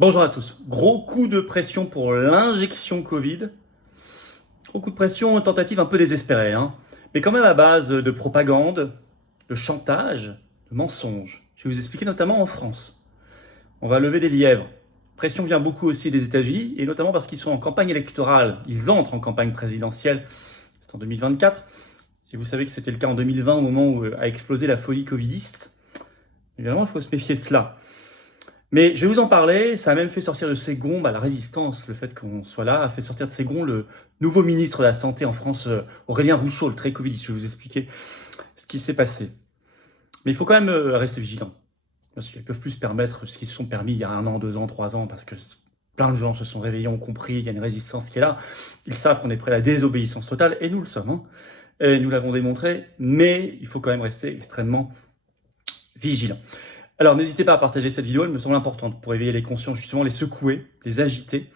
Bonjour à tous. Gros coup de pression pour l'injection Covid. Gros coup de pression, tentative un peu désespérée, hein. Mais quand même à base de propagande, de chantage, de mensonges. Je vais vous expliquer notamment en France. On va lever des lièvres. Pression vient beaucoup aussi des États-Unis, et notamment parce qu'ils sont en campagne électorale. Ils entrent en campagne présidentielle. C'est en 2024. Et vous savez que c'était le cas en 2020 au moment où a explosé la folie covidiste. Évidemment, il faut se méfier de cela. Mais je vais vous en parler, ça a même fait sortir de ses gonds la résistance, le fait qu'on soit là, a fait sortir de ses gonds le nouveau ministre de la Santé en France, Aurélien Rousseau, le très Covidiste. Je vais vous expliquer ce qui s'est passé. Mais il faut quand même rester vigilant. Bien sûr, ils ne peuvent plus se permettre ce qu'ils se sont permis il y a 1 an, 2 ans, 3 ans, parce que plein de gens se sont réveillés, ont compris, il y a une résistance qui est là. Ils savent qu'on est prêt à la désobéissance totale, et nous le sommes. Hein. Et nous l'avons démontré, mais il faut quand même rester extrêmement vigilant. Alors n'hésitez pas à partager cette vidéo, elle me semble importante pour éveiller les consciences, justement les secouer, les agiter.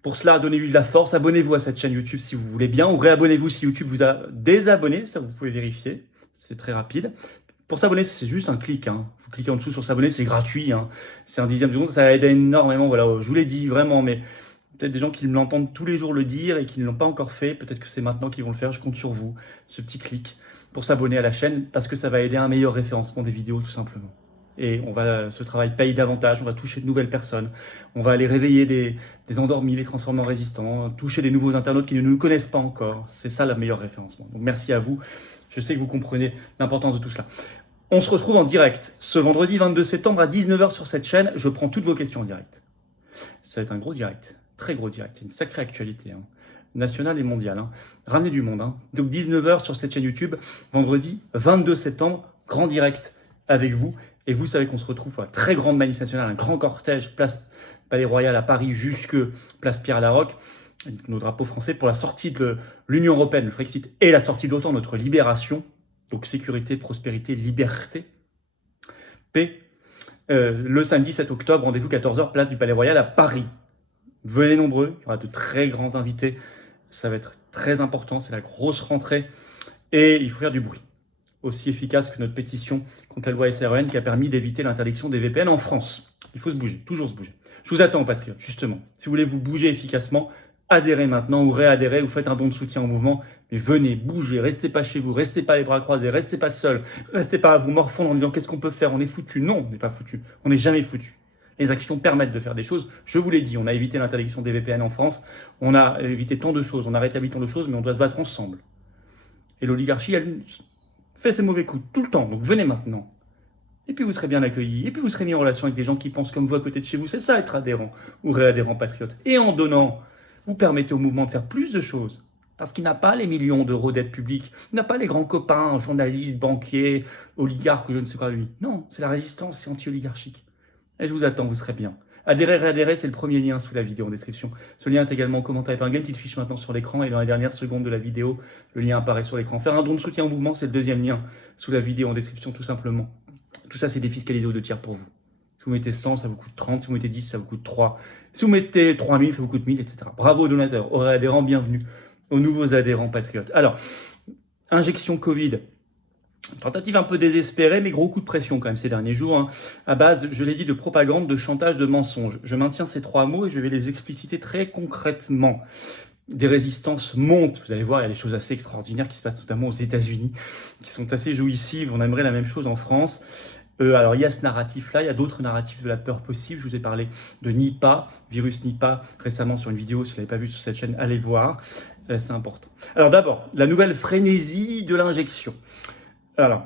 Pour cela, donnez-lui de la force, abonnez-vous à cette chaîne YouTube si vous voulez bien, ou réabonnez-vous si YouTube vous a désabonné, ça vous pouvez vérifier, c'est très rapide. Pour s'abonner, c'est juste un clic, hein. Vous cliquez en dessous sur s'abonner, c'est gratuit, hein. C'est un dixième de seconde, ça aide énormément, voilà, je vous l'ai dit vraiment, mais peut-être des gens qui me l'entendent tous les jours le dire et qui ne l'ont pas encore fait, peut-être que c'est maintenant qu'ils vont le faire, je compte sur vous, ce petit clic, pour s'abonner à la chaîne, parce que ça va aider à un meilleur référencement des vidéos, tout simplement. Et ce travail paye davantage, on va toucher de nouvelles personnes, on va aller réveiller des endormis, les transformer en résistants, toucher des nouveaux internautes qui ne nous connaissent pas encore. C'est ça le meilleur référencement. Donc merci à vous, je sais que vous comprenez l'importance de tout cela. On se retrouve en direct ce vendredi 22 septembre à 19h sur cette chaîne, je prends toutes vos questions en direct. Ça va être un gros direct, très gros direct, une sacrée actualité, hein, nationale et mondiale. Hein. Ramenez du monde. Hein. Donc 19h sur cette chaîne YouTube, vendredi 22 septembre, grand direct avec vous. Et vous savez qu'on se retrouve pour la très grande manifestation, un grand cortège, place Palais Royal à Paris jusque place Pierre-Laroque, avec nos drapeaux français pour la sortie de l'Union Européenne, le Frexit, et la sortie de l'OTAN, notre libération. Donc sécurité, prospérité, liberté, paix. Le samedi 7 octobre, rendez-vous 14h, place du Palais Royal à Paris. Venez nombreux, il y aura de très grands invités. Ça va être très important, c'est la grosse rentrée. Et il faut faire du bruit. Aussi efficace que notre pétition contre la loi SRN qui a permis d'éviter l'interdiction des VPN en France. Il faut se bouger, toujours se bouger. Je vous attends, patriotes, justement. Si vous voulez vous bouger efficacement, adhérez maintenant ou réadhérez ou faites un don de soutien au mouvement. Mais venez, bougez, restez pas chez vous, restez pas les bras croisés, restez pas seuls, restez pas à vous morfondre en disant qu'est-ce qu'on peut faire, on est foutu. Non, on n'est pas foutu, on n'est jamais foutu. Les actions permettent de faire des choses. Je vous l'ai dit, on a évité l'interdiction des VPN en France, on a évité tant de choses, on a rétabli tant de choses, mais on doit se battre ensemble. Et l'oligarchie, elle fait ses mauvais coups tout le temps, donc venez maintenant. Et puis vous serez bien accueillis, et puis vous serez mis en relation avec des gens qui pensent comme vous à côté de chez vous. C'est ça être adhérent ou réadhérent patriote. Et en donnant, vous permettez au mouvement de faire plus de choses. Parce qu'il n'a pas les millions d'euros d'aide publique, il n'a pas les grands copains, journalistes, banquiers, oligarques ou je ne sais quoi lui. Non, c'est la résistance, c'est anti-oligarchique. Et je vous attends, vous serez bien. Adhérer, réadhérer, c'est le premier lien sous la vidéo en description. Ce lien est également commenté avec une petite fiche maintenant sur l'écran et dans les dernières secondes de la vidéo, le lien apparaît sur l'écran. Faire un don de soutien au mouvement, c'est le deuxième lien sous la vidéo en description tout simplement. Tout ça, c'est défiscalisé aux 2 tiers pour vous. Si vous mettez 100, ça vous coûte 30. Si vous mettez 10, ça vous coûte 3. Si vous mettez 3000, ça vous coûte 1000, etc. Bravo aux donateurs, aux réadhérents, bienvenue aux nouveaux adhérents patriotes. Alors, injection Covid. Tentative un peu désespérée, mais gros coup de pression quand même ces derniers jours, hein, à base, je l'ai dit, de propagande, de chantage, de mensonge. Je maintiens ces 3 mots et je vais les expliciter très concrètement. Des résistances montent, vous allez voir, il y a des choses assez extraordinaires qui se passent notamment aux États-Unis, qui sont assez jouissives, on aimerait la même chose en France. Alors il y a ce narratif-là, il y a d'autres narratifs de la peur possible, je vous ai parlé de Nipah, virus Nipah, récemment sur une vidéo, si vous ne l'avez pas vu sur cette chaîne, allez voir, c'est important. Alors d'abord, la nouvelle frénésie de l'injection. Alors,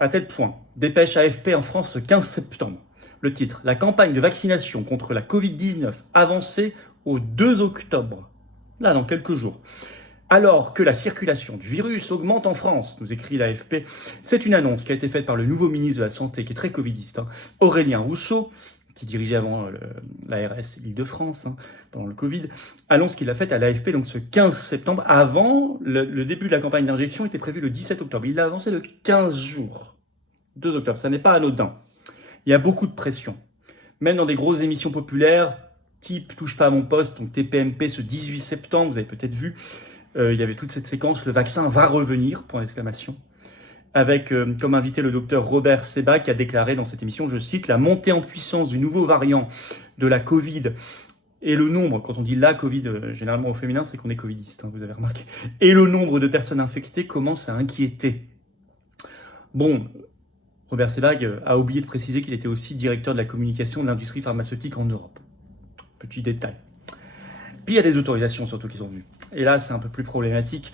à tel point, dépêche AFP en France 15 septembre. Le titre, la campagne de vaccination contre la Covid-19 avancée au 2 octobre. Là, dans quelques jours. Alors que la circulation du virus augmente en France, nous écrit l'AFP, c'est une annonce qui a été faite par le nouveau ministre de la Santé, qui est très covidiste, hein, Aurélien Rousseau, qui dirigeait avant l'ARS Île-de-France, hein, pendant le Covid, annonce qu'il a faite à l'AFP donc ce 15 septembre, avant le début de la campagne d'injection était prévu le 17 octobre. Il l'a avancé de 15 jours. 2 octobre, ça n'est pas anodin. Il y a beaucoup de pression. Même dans des grosses émissions populaires, type Touche pas à mon poste, donc TPMP ce 18 septembre, vous avez peut-être vu, il y avait toute cette séquence, le vaccin va revenir, point d'exclamation, avec comme invité le docteur Robert Sebag qui a déclaré dans cette émission, je cite, la montée en puissance du nouveau variant de la Covid et le nombre, quand on dit la Covid, généralement au féminin, c'est qu'on est covidiste, hein, vous avez remarqué, et le nombre de personnes infectées commence à inquiéter. Bon, Robert Sebag a oublié de préciser qu'il était aussi directeur de la communication de l'industrie pharmaceutique en Europe. Petit détail. Puis il y a des autorisations surtout qui sont venues. Et là, c'est un peu plus problématique.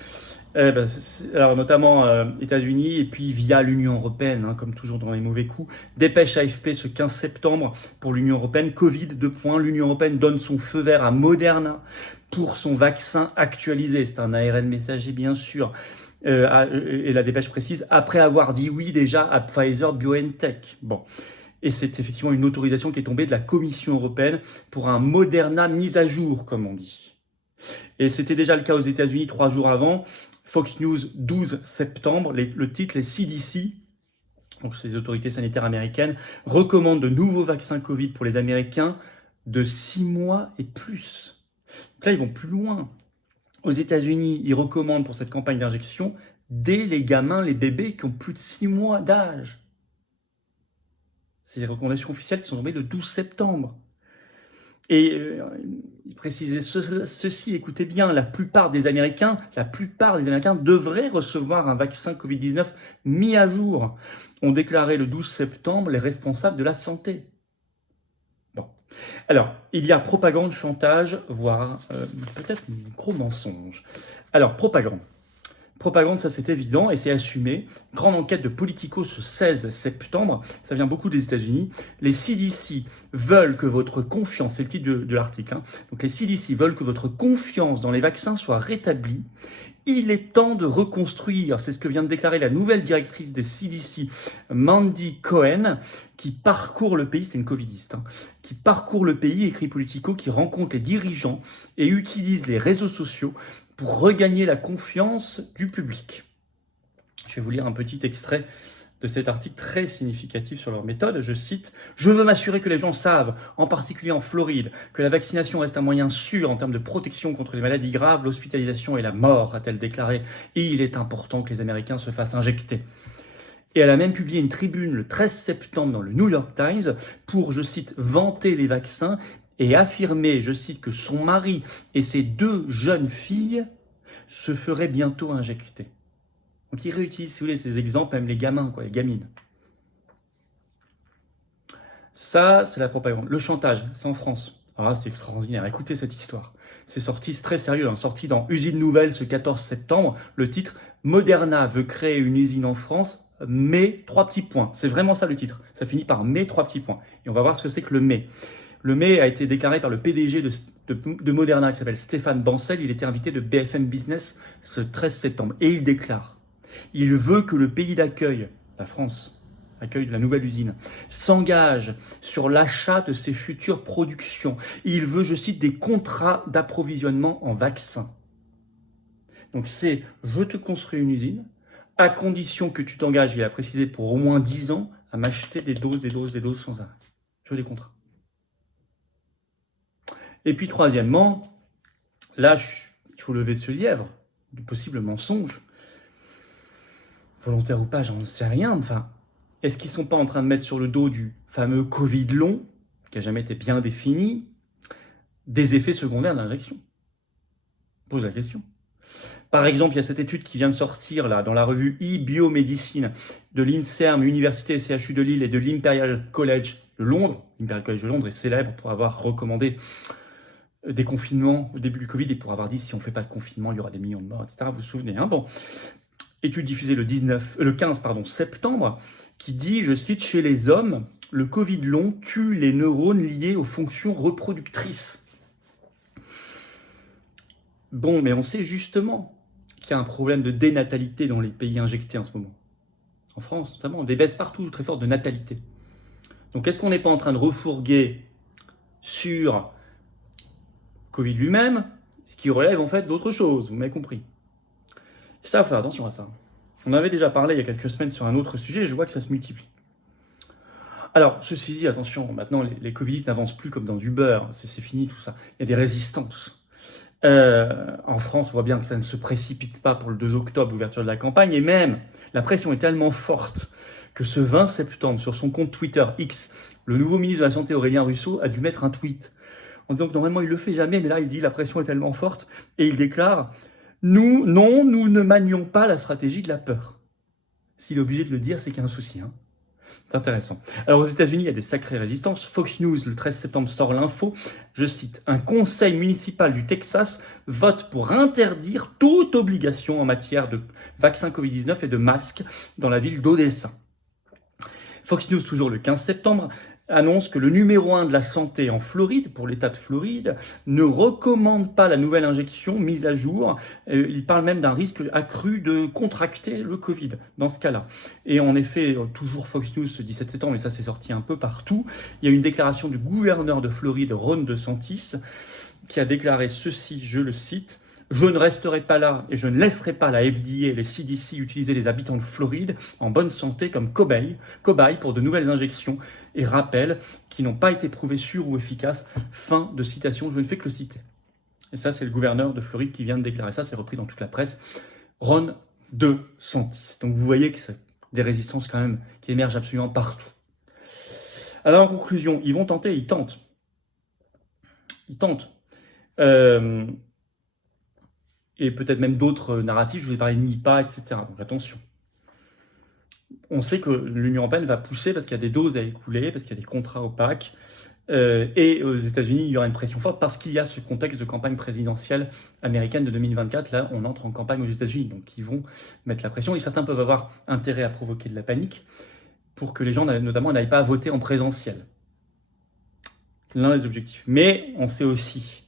Alors notamment États-Unis et puis via l'Union européenne, hein, comme toujours dans les mauvais coups. Dépêche AFP ce 15 septembre pour l'Union européenne. Covid, l'Union européenne donne son feu vert à Moderna pour son vaccin actualisé. C'est un ARN messager bien sûr. Et la dépêche précise, après avoir dit oui déjà à Pfizer-BioNTech. Bon. Et c'est effectivement une autorisation qui est tombée de la Commission européenne pour un Moderna mis à jour, comme on dit. Et c'était déjà le cas aux États-Unis 3 jours avant. Fox News, 12 septembre, le titre, les CDC, donc ces autorités sanitaires américaines, recommandent de nouveaux vaccins Covid pour les Américains de 6 mois et plus. Donc là, ils vont plus loin. Aux États-Unis, ils recommandent pour cette campagne d'injection dès les gamins, les bébés qui ont plus de 6 mois d'âge. C'est les recommandations officielles qui sont tombées le 12 septembre. Et il précisait ceci, écoutez bien, la plupart des Américains devraient recevoir un vaccin Covid-19 mis à jour, ont déclaré le 12 septembre les responsables de la santé. Bon. Alors, il y a propagande, chantage, voire peut-être un gros mensonge. Alors, propagande. Propagande, ça c'est évident et c'est assumé. Grande enquête de Politico ce 16 septembre, ça vient beaucoup des États-Unis. Les CDC veulent que votre confiance, c'est le titre de l'article, hein. Donc les CDC veulent que votre confiance dans les vaccins soit rétablie. Il est temps de reconstruire, c'est ce que vient de déclarer la nouvelle directrice des CDC, Mandy Cohen, qui parcourt le pays, c'est une covidiste, hein, qui parcourt le pays, écrit Politico, qui rencontre les dirigeants et utilise les réseaux sociaux pour regagner la confiance du public. Je vais vous lire un petit extrait de cet article très significatif sur leur méthode. Je cite « Je veux m'assurer que les gens savent, en particulier en Floride, que la vaccination reste un moyen sûr en termes de protection contre les maladies graves, l'hospitalisation et la mort, a-t-elle déclaré. Et il est important que les Américains se fassent injecter. » Et elle a même publié une tribune le 13 septembre dans le New York Times pour, je cite, « vanter les vaccins » et affirmer, je cite, que son mari et ses 2 jeunes filles se feraient bientôt injecter. Donc il réutilise, si vous voulez, ces exemples, même les gamins, les gamines. Ça, c'est la propagande. Le chantage, c'est en France. Alors là, c'est extraordinaire. Écoutez cette histoire. C'est sorti, c'est très sérieux, hein, sorti dans Usine Nouvelle ce 14 septembre. Le titre, Moderna veut créer une usine en France, mais 3 petits points. C'est vraiment ça le titre. Ça finit par mais 3 petits points. Et on va voir ce que c'est que le mais. Le mai a été déclaré par le PDG de Moderna qui s'appelle Stéphane Bancel. Il était invité de BFM Business ce 13 septembre. Et il déclare, il veut que le pays d'accueil, la France, accueil de la nouvelle usine, s'engage sur l'achat de ses futures productions. Il veut, je cite, des contrats d'approvisionnement en vaccins. Donc c'est, je te construis une usine, à condition que tu t'engages, il a précisé, pour au moins 10 ans, à m'acheter des doses sans arrêt. Je veux des contrats. Et puis troisièmement, là, il faut lever ce lièvre de possibles mensonges. Volontaire ou pas, j'en sais rien. Enfin, est-ce qu'ils ne sont pas en train de mettre sur le dos du fameux Covid long, qui n'a jamais été bien défini, des effets secondaires de l'injection ? Pose la question. Par exemple, il y a cette étude qui vient de sortir là, dans la revue e-Biomedicine de l'INSERM, Université et CHU de Lille et de l'Imperial College de Londres. L'Imperial College de Londres est célèbre pour avoir recommandé des confinements au début du Covid et pour avoir dit si on ne fait pas de confinement, il y aura des millions de morts, etc. Vous vous souvenez, hein ? Bon. Étude diffusée le 15 septembre qui dit, je cite, « Chez les hommes, le Covid long tue les neurones liés aux fonctions reproductrices. » Bon, mais on sait justement qu'il y a un problème de dénatalité dans les pays injectés en ce moment. En France, notamment, des baisses partout très fortes de natalité. Donc, est-ce qu'on n'est pas en train de refourguer sur Covid lui-même, ce qui relève en fait d'autres choses, vous m'avez compris. Ça, il faut faire attention à ça. On avait déjà parlé il y a quelques semaines sur un autre sujet, et je vois que ça se multiplie. Alors, ceci dit, attention, maintenant les covidistes n'avancent plus comme dans du beurre, c'est fini tout ça. Il y a des résistances. En France, on voit bien que ça ne se précipite pas pour le 2 octobre, l'ouverture de la campagne, et même la pression est tellement forte que ce 20 septembre, sur son compte Twitter X, Le nouveau ministre de la Santé, Aurélien Rousseau, a dû mettre un tweet en disant que normalement il le fait jamais, mais là il dit la pression est tellement forte, et il déclare « nous ne manions pas la stratégie de la peur ». S'il est obligé de le dire, c'est qu'il y a un souci. Hein. C'est intéressant. Alors aux États-Unis, il y a des sacrées résistances. Fox News, le 13 septembre, sort l'info. Je cite, un conseil municipal du Texas vote pour interdire toute obligation en matière de vaccin Covid-19 et de masques dans la ville d'Odessa. Fox News, toujours le 15 septembre, annonce que le numéro 1 de la santé en Floride, pour l'État de Floride, ne recommande pas la nouvelle injection mise à jour. Il parle même d'un risque accru de contracter le Covid dans ce cas-là. Et en effet, toujours Fox News ce 17 septembre, mais ça c'est sorti un peu partout, il y a une déclaration du gouverneur de Floride, Ron DeSantis, qui a déclaré ceci, je le cite, « Je ne resterai pas là et je ne laisserai pas la FDA et les CDC utiliser les habitants de Floride en bonne santé comme cobayes pour de nouvelles injections et rappels qui n'ont pas été prouvés sûrs ou efficaces. » Fin de citation, je ne fais que le citer. Et ça, c'est le gouverneur de Floride qui vient de déclarer ça, c'est repris dans toute la presse. Ron DeSantis. Donc vous voyez que c'est des résistances quand même qui émergent absolument partout. Alors en conclusion, ils vont tenter, ils tentent. Ils tentent. Et peut-être même d'autres narratifs, je vous ai parlé de Nipah, etc. Donc attention. On sait que l'Union européenne va pousser parce qu'il y a des doses à écouler, parce qu'il y a des contrats opaques, et aux États-Unis, il y aura une pression forte parce qu'il y a ce contexte de campagne présidentielle américaine de 2024. Là, on entre en campagne aux États-Unis, donc ils vont mettre la pression, et certains peuvent avoir intérêt à provoquer de la panique pour que les gens, notamment, n'aillent pas voter en présentiel. L'un des objectifs. Mais on sait aussi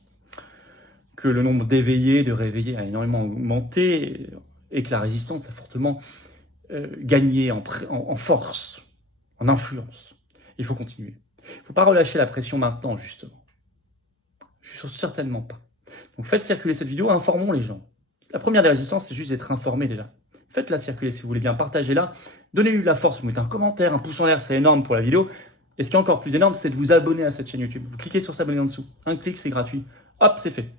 que le nombre d'éveillés, de réveillés a énormément augmenté et que la résistance a fortement gagné en force, en influence. Il faut continuer. Il ne faut pas relâcher la pression maintenant, justement. Je suis certainement pas. Donc faites circuler cette vidéo, informons les gens. La première des résistances, c'est juste d'être informé déjà. Faites-la circuler si vous voulez bien, partagez-la. Donnez-lui la force, vous mettez un commentaire, un pouce en l'air, c'est énorme pour la vidéo. Et ce qui est encore plus énorme, c'est de vous abonner à cette chaîne YouTube. Vous cliquez sur s'abonner en dessous. Un clic, c'est gratuit. Hop, c'est fait.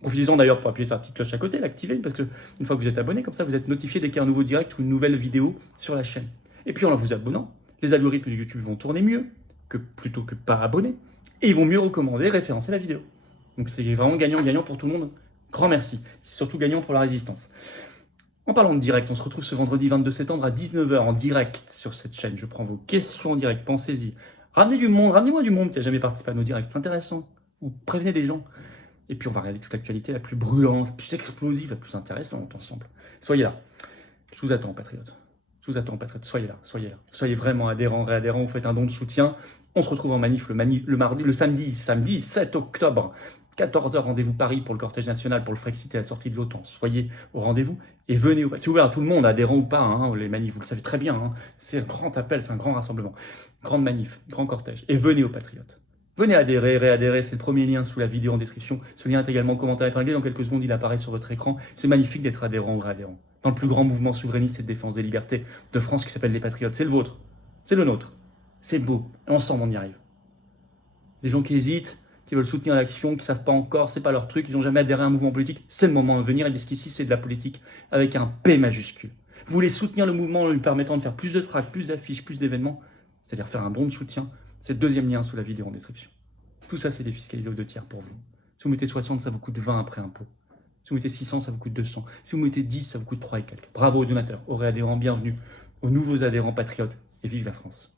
Profitez-en d'ailleurs pour appuyer sur la petite cloche à côté, l'activer, parce que une fois que vous êtes abonné, comme ça, vous êtes notifié dès qu'il y a un nouveau direct ou une nouvelle vidéo sur la chaîne. Et puis en vous abonnant, les algorithmes de YouTube vont tourner mieux plutôt que pas abonnés, et ils vont mieux recommander, référencer la vidéo. Donc c'est vraiment gagnant-gagnant pour tout le monde. Grand merci. C'est surtout gagnant pour la résistance. En parlant de direct, on se retrouve ce vendredi 22 septembre à 19h en direct sur cette chaîne. Je prends vos questions en direct, pensez-y. Ramenez-moi du monde qui n'a jamais participé à nos directs, c'est intéressant. Ou prévenez des gens. Et puis on va regarder toute l'actualité la plus brûlante, la plus explosive, la plus intéressante ensemble. Soyez là. Je vous attends, patriotes. Je vous attends, patriotes. Soyez là, soyez là. Soyez vraiment adhérents, réadhérents, vous faites un don de soutien. On se retrouve en manif le samedi 7 octobre. 14h, rendez-vous Paris pour le cortège national, pour le Frexit et la sortie de l'OTAN. Soyez au rendez-vous et venez. C'est ouvert à tout le monde, adhérents ou pas, hein, les manifs, vous le savez très bien. Hein, c'est un grand appel, c'est un grand rassemblement. Grande manif, grand cortège. Et venez aux patriotes. Venez adhérer, réadhérer, c'est le premier lien sous la vidéo en description. Ce lien est également commentaire épinglé, dans quelques secondes il apparaît sur votre écran. C'est magnifique d'être adhérent ou réadhérent. Dans le plus grand mouvement souverainiste et de défense des libertés de France qui s'appelle les Patriotes. C'est le vôtre, c'est le nôtre, c'est beau, ensemble on y arrive. Les gens qui hésitent, qui veulent soutenir l'action, qui ne savent pas encore, c'est pas leur truc, ils n'ont jamais adhéré à un mouvement politique, c'est le moment de venir, et jusqu'ici c'est de la politique avec un P majuscule. Vous voulez soutenir le mouvement en lui permettant de faire plus de tracts, plus d'affiches, plus d'événements, c'est-à-dire faire un don de soutien, c'est le deuxième lien sous la vidéo en description. Tout ça, c'est défiscalisé aux 2/3 pour vous. Si vous mettez 60, ça vous coûte 20 après impôt. Si vous mettez 600, ça vous coûte 200. Si vous mettez 10, ça vous coûte 3 et quelques. Bravo aux donateurs, aux réadhérents, bienvenue aux nouveaux adhérents patriotes et vive la France.